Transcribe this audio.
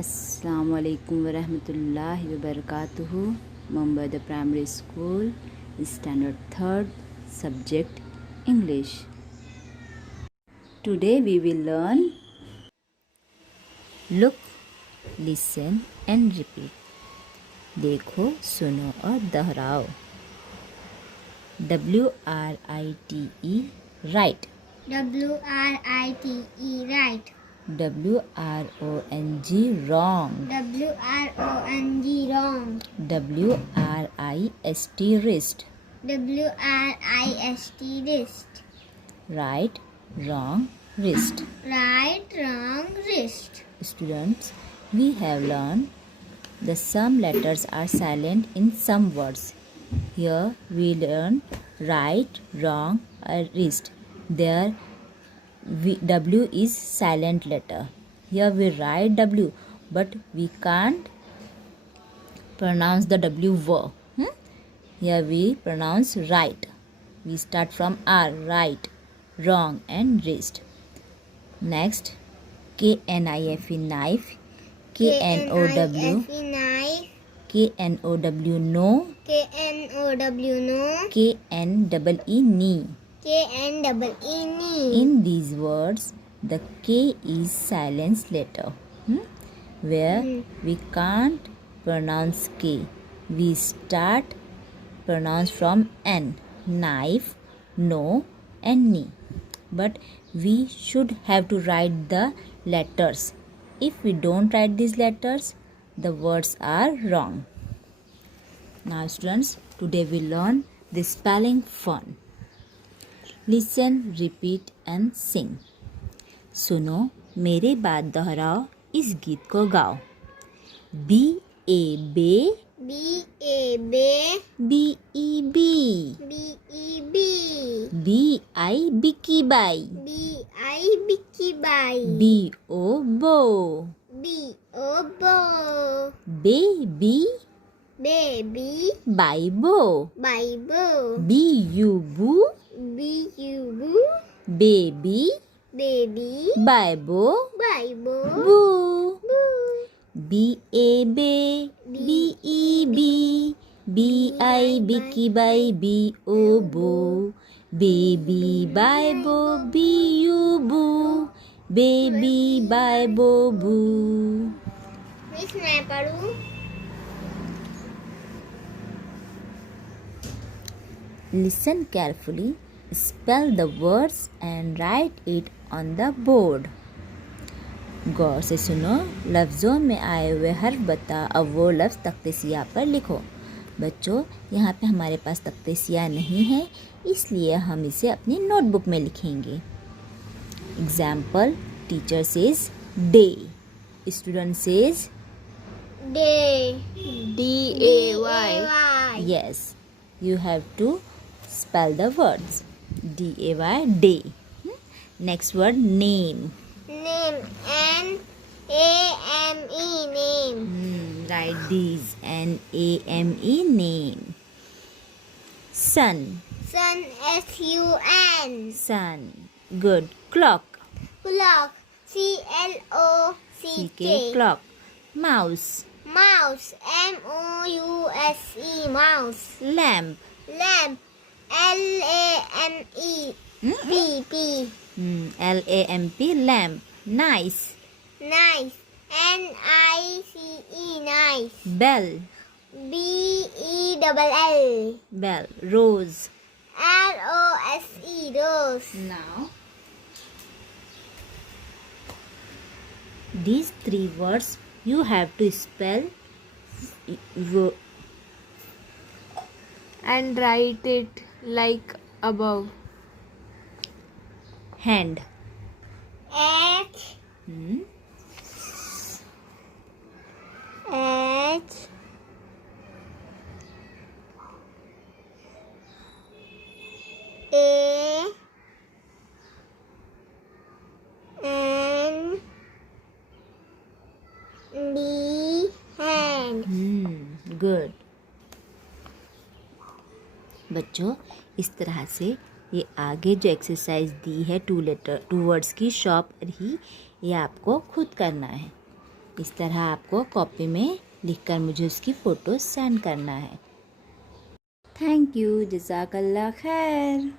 Assalamu alaikum wa rahmatullahi wa barakatuhu. Mumbai Primary School, Standard 3rd, Subject English. Today we will learn Look, Listen and Repeat. देखो, सुनो और दोहराओ. WRITE, right. WRITE, right. WRONG, wrong. WRONG, wrong. WRIST, wrist. WRIST, wrist. Right, wrong, wrist. Right, wrong, wrist. Students, we have learned the some letters are silent in some words. Here we learn right, wrong, or wrist. There W is silent letter. Here we write W, but we can't pronounce the W word. Here we pronounce right. We start from R, right, wrong, and wrist. Next, KNIFE, knife. KNOW, knife. KNOW, no. KNOW, no. KNEE, knee. KNEE, knee. In these words, the K is silent letter, where we can't pronounce K. We start pronounce from N, knife, no, and knee. But we should have to write the letters. If we don't write these letters, the words are wrong. Now students, today we learn the spelling fun. Listen, repeat and sing. सुनो, मेरे बात दोहराओ, इस गीत को गाओ. BA, BA, BEB, BEB. BI, Bicky Bye, BI, Bicky Bye. BO, Bo, BO, bo. Baby, Baby, Bible, Bible. BU, Boo, BU, Baby, baby. Bible, Bible. Boo. Boo. BAB, BEB, BI, Bicky Bye, BO, Bo, Baby, Bible, BU, Boo, Baby, Bible, Boo. Miss, मैं पढ़ूं? Listen carefully, spell the words and write it on the board. गौर से सुनो, लफ्ज़ों में आए हुए हर्फ बता अब वो लफ्ज़ तख्ते सियाह पर लिखो. बच्चों, यहाँ पे हमारे पास तख्ते सियाह नहीं है, इसलिए हम इसे अपनी नोटबुक में लिखेंगे. Example, teacher says day, student says Day. DAY. Yes, you have to spell the words. DAY, day. Next word, name. Name. NAME, name. Write these. NAME, name. Sun. Sun, SUN. Sun. Good. Clock. Clock, CLOCK. Clock. Mouse. Mouse, MOUSE, mouse. Lamp. Lamp, LAMP, P. LAMP, lamp. Nice. Nice, NICE, nice. Bell. BELL. Bell. Rose. ROSE, rose. Now, these three words you have to spell and write it like above. hand. H, H, A, N, D, hand. Good. बच्चों, इस तरह से ये आगे जो exercise दी है two words की shop ही, ये आपको खुद करना है. इस तरह आपको कॉपी में लिखकर मुझे उसकी फ़ोटो सेंड करना है। Thank you. जज़ाकल्लाह खैर।